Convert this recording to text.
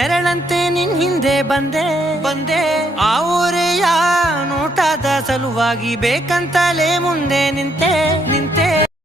ನೆರಳಂತೆ ನಿನ್ ಹಿಂದೆ ಬಂದೆ ಬಂದೆ ಆ ಊರೆಯ ನೋಟದ ಸಲುವಾಗಿ ಬೇಕಂತಲೇ ಮುಂದೆ ನಿಂತೆ ನಿಂತೆ